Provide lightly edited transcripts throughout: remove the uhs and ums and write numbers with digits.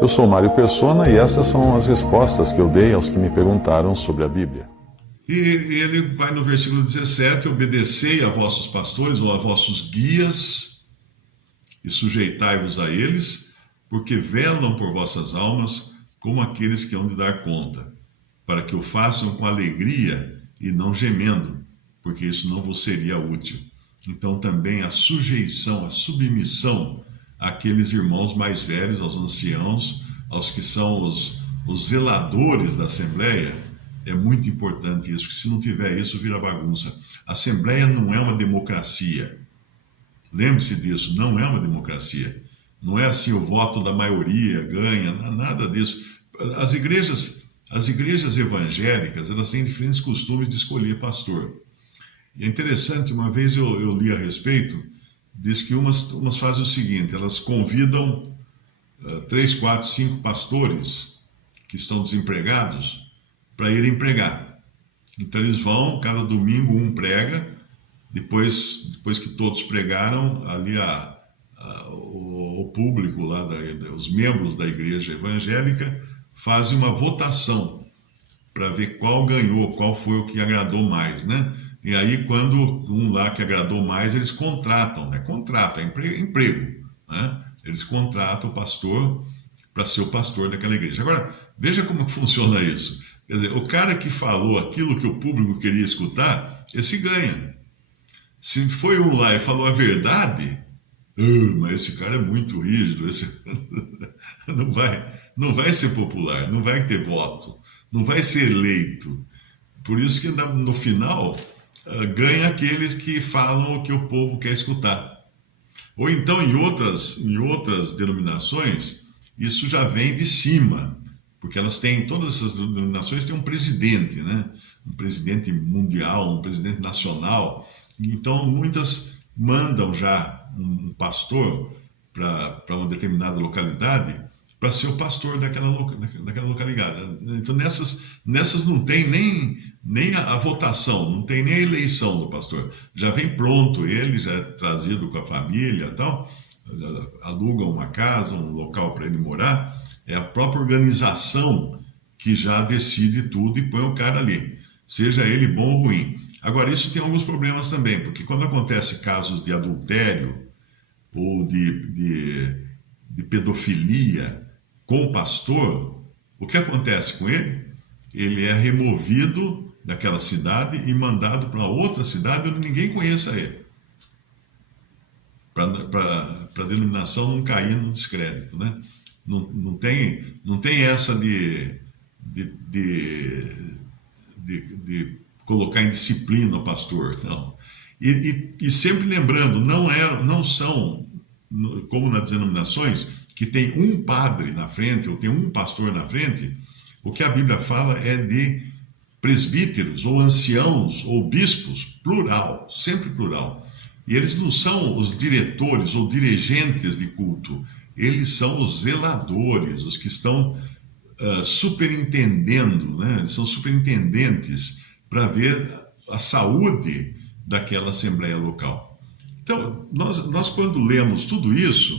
Eu sou Mário Persona e essas são as respostas que eu dei aos que me perguntaram sobre a Bíblia. E ele vai no versículo 17: obedecei a vossos pastores ou a vossos guias e sujeitai-vos a eles, porque velam por vossas almas como aqueles que hão de dar conta, para que o façam com alegria e não gemendo, porque isso não vos seria útil. Então também a sujeição, a submissão àqueles irmãos mais velhos, aos anciãos, aos que são os zeladores da Assembleia, é muito importante isso, porque se não tiver isso, vira bagunça. A Assembleia não é uma democracia. Lembre-se disso, não é uma democracia. Não é assim o voto da maioria ganha, nada disso. As igrejas evangélicas, elas têm diferentes costumes de escolher pastor. E é interessante, uma vez eu li a respeito, diz que umas fazem o seguinte: elas convidam 3, 4, 5 pastores que estão desempregados para irem pregar. Então eles vão, cada domingo um prega, depois que todos pregaram, ali o público lá, os membros da igreja evangélica, fazem uma votação para ver qual ganhou, qual foi o que agradou mais, né? E aí, quando um lá que agradou mais, eles contratam, né? Contrato, é emprego, né? Eles contratam o pastor para ser o pastor daquela igreja. Agora, veja como que funciona isso. Quer dizer, o cara que falou aquilo que o público queria escutar, esse ganha. Se foi um lá e falou a verdade, mas esse cara é muito rígido, esse não vai ser popular, não vai ter voto, não vai ser eleito. Por isso que no final ganha aqueles que falam o que o povo quer escutar. Ou então em outras denominações, isso já vem de cima, porque todas essas denominações têm um presidente, né? Um presidente mundial, um presidente nacional. Então muitas mandam já um pastor para uma determinada localidade para ser o pastor daquela localidade. Então nessas não tem nem a votação, não tem nem a eleição do pastor. Já vem pronto, ele já é trazido com a família e tal, alugam uma casa, um local para ele morar. É a própria organização que já decide tudo e põe o cara ali, seja ele bom ou ruim. Agora, isso tem alguns problemas também, porque quando acontece casos de adultério ou de pedofilia com o pastor, o que acontece com ele? Ele é removido daquela cidade e mandado para outra cidade onde ninguém conheça ele, para a denominação não cair no descrédito, né? Não tem essa de colocar em disciplina o pastor, não. E sempre lembrando, não são, como nas denominações, que tem um padre na frente, ou tem um pastor na frente. O que a Bíblia fala é de presbíteros, ou anciãos, ou bispos, plural, sempre plural. E eles não são os diretores ou dirigentes de culto, eles são os zeladores, os que estão superintendendo, né? Eles são superintendentes para ver a saúde daquela assembleia local. Então, nós quando lemos tudo isso,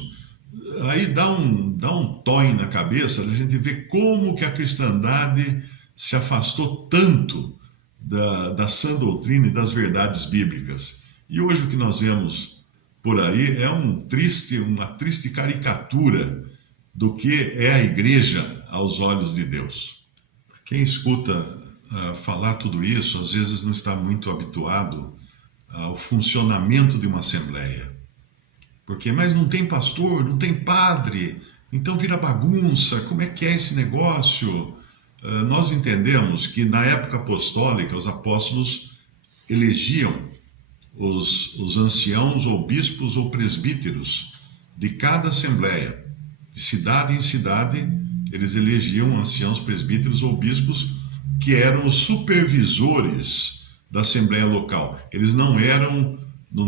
aí dá um toque na cabeça, a gente vê como que a cristandade se afastou tanto da sã doutrina e das verdades bíblicas. E hoje o que nós vemos por aí é uma triste caricatura do que é a igreja aos olhos de Deus. Quem escuta falar tudo isso, às vezes não está muito habituado ao funcionamento de uma assembleia. Mas não tem pastor, não tem padre, então vira bagunça, como é que é esse negócio? Nós entendemos que na época apostólica os apóstolos elegiam os anciãos ou bispos ou presbíteros de cada assembleia. De cidade em cidade, eles elegiam anciãos, presbíteros ou bispos que eram os supervisores da assembleia local. Eles não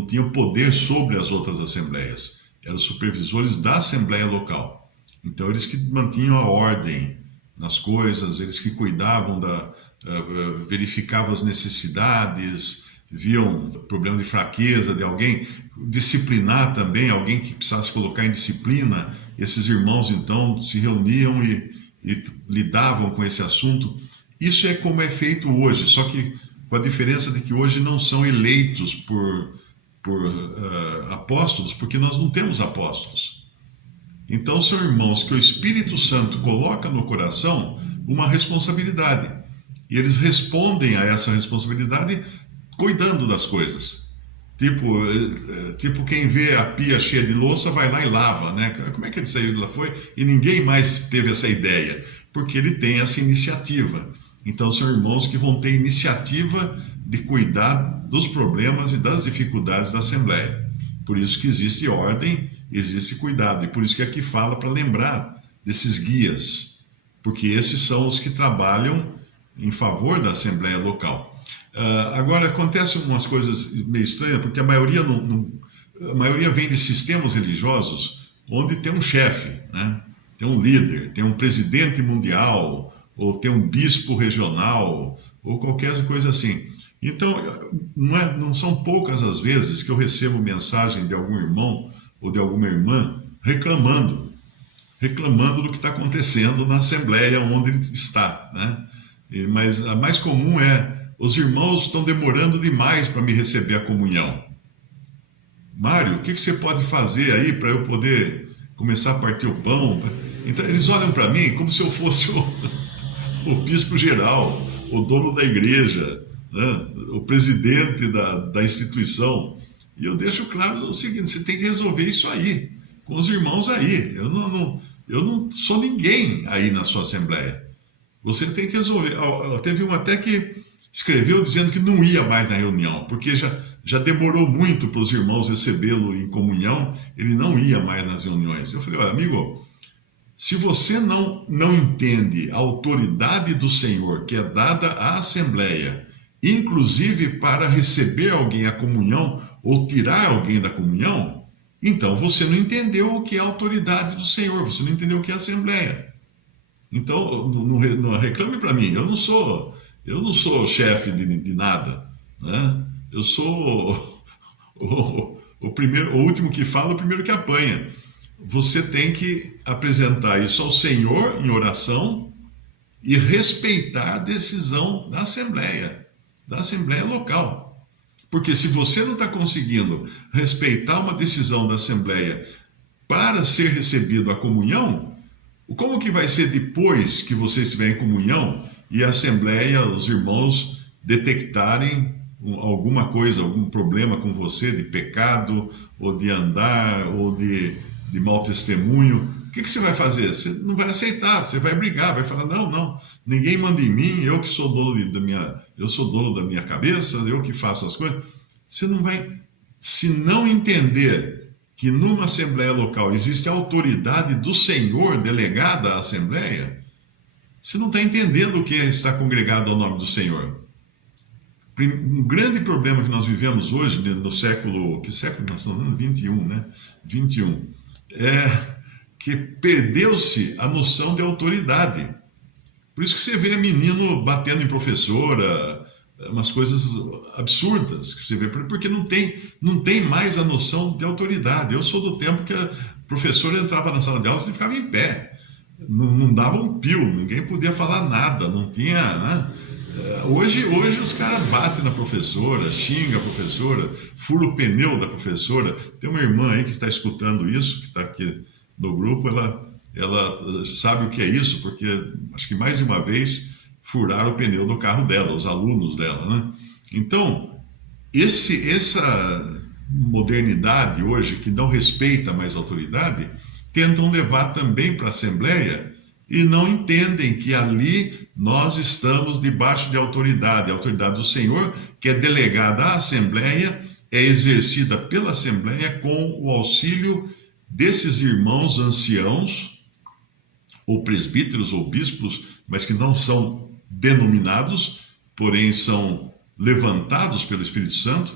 tinham poder sobre as outras assembleias. Eram supervisores da assembleia local. Então eles que mantinham a ordem nas coisas, eles que cuidavam verificavam as necessidades, viam problema de fraqueza de alguém, disciplinar também, alguém que precisasse colocar em disciplina. Esses irmãos, então, se reuniam e lidavam com esse assunto. Isso é como é feito hoje, só que com a diferença de que hoje não são eleitos por apóstolos, porque nós não temos apóstolos. Então são irmãos que o Espírito Santo coloca no coração uma responsabilidade. E eles respondem a essa responsabilidade cuidando das coisas. Tipo quem vê a pia cheia de louça vai lá e lava, né? Como é que ele saiu de lá foi? E ninguém mais teve essa ideia, porque ele tem essa iniciativa. Então são irmãos que vão ter iniciativa de cuidar dos problemas e das dificuldades da Assembleia. Por isso que existe ordem, existe cuidado. E por isso que aqui fala para lembrar desses guias, porque esses são os que trabalham em favor da Assembleia local. Agora, acontecem umas coisas meio estranhas, porque a maioria vem de sistemas religiosos onde tem um chefe, né? Tem um líder, tem um presidente mundial, ou tem um bispo regional, ou qualquer coisa assim. Então, não são poucas as vezes que eu recebo mensagem de algum irmão ou de alguma irmã reclamando do que está acontecendo na Assembleia onde ele está, né? Mas a mais comum é: os irmãos estão demorando demais para me receber a comunhão. Mário, o que você pode fazer aí para eu poder começar a partir o pão? Então eles olham para mim como se eu fosse o bispo geral, o dono da igreja, né? O presidente da instituição. E eu deixo claro o seguinte: você tem que resolver isso aí, com os irmãos aí. Eu não sou ninguém aí na sua Assembleia. Você tem que resolver. Teve um até que escreveu dizendo que não ia mais na reunião, porque já demorou muito para os irmãos recebê-lo em comunhão, ele não ia mais nas reuniões. Eu falei: olha, amigo, se você não entende a autoridade do Senhor que é dada à Assembleia, inclusive para receber alguém à comunhão ou tirar alguém da comunhão, então você não entendeu o que é a autoridade do Senhor, você não entendeu o que é a Assembleia. Então, não reclame para mim, eu não sou chefe de nada, né? Eu sou o último que fala, o primeiro que apanha. Você tem que apresentar isso ao Senhor em oração e respeitar a decisão da Assembleia local. Porque se você não está conseguindo respeitar uma decisão da Assembleia para ser recebido à comunhão, como que vai ser depois que você estiver em comunhão e a Assembleia, os irmãos, detectarem alguma coisa, algum problema com você de pecado, ou de andar, ou de mau testemunho? O que você vai fazer? Você não vai aceitar, você vai brigar, vai falar: não, ninguém manda em mim, eu que sou eu sou dono da minha cabeça, eu que faço as coisas. Você não vai, se não entender que numa Assembleia local existe a autoridade do Senhor delegada à Assembleia, você não está entendendo o que é estar congregado ao nome do Senhor. Um grande problema que nós vivemos hoje, no século... Que século nós estamos falando? 21, né? 21. É que perdeu-se a noção de autoridade. Por isso que você vê menino batendo em professora, umas coisas absurdas que você vê, porque não tem mais a noção de autoridade. Eu sou do tempo que a professora entrava na sala de aula e ficava em pé. Não dava um pio, ninguém podia falar nada, não tinha... Né? Hoje os caras batem na professora, xingam a professora, fura o pneu da professora. Tem uma irmã aí que está escutando isso, que está aqui no grupo, ela sabe o que é isso, porque acho que mais de uma vez furaram o pneu do carro dela, os alunos dela, né? Então, essa modernidade hoje, que não respeita mais a autoridade, tentam levar também para a Assembleia e não entendem que ali nós estamos debaixo de autoridade. A autoridade do Senhor, que é delegada à Assembleia, é exercida pela Assembleia com o auxílio desses irmãos anciãos, ou presbíteros ou bispos, mas que não são denominados, porém são levantados pelo Espírito Santo.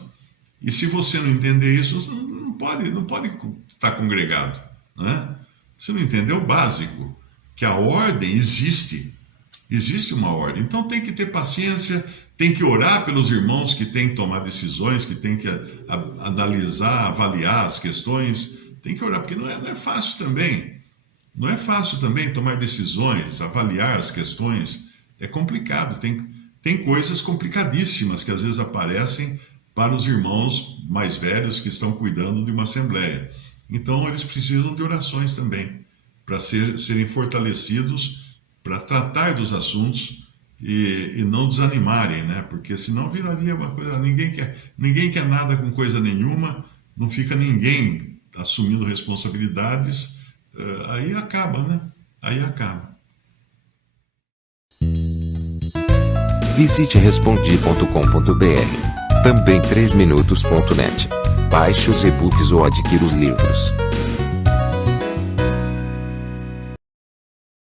E se você não entender isso, não pode estar congregado, né? Você não entendeu o básico, que a ordem existe. Existe uma ordem. Então tem que ter paciência, tem que orar pelos irmãos que têm que tomar decisões, que têm que analisar, avaliar as questões. Tem que orar, porque não é fácil também. Não é fácil também tomar decisões, avaliar as questões. É complicado. Tem coisas complicadíssimas que às vezes aparecem para os irmãos mais velhos que estão cuidando de uma assembleia. Então eles precisam de orações também, para serem fortalecidos, para tratar dos assuntos e não desanimarem, né? Porque senão viraria uma coisa, ninguém quer nada com coisa nenhuma, não fica ninguém assumindo responsabilidades, aí acaba, né? Aí acaba. Visite respondi.com.br. Também 3minutos.net. Baixe os e-books ou adquira os livros.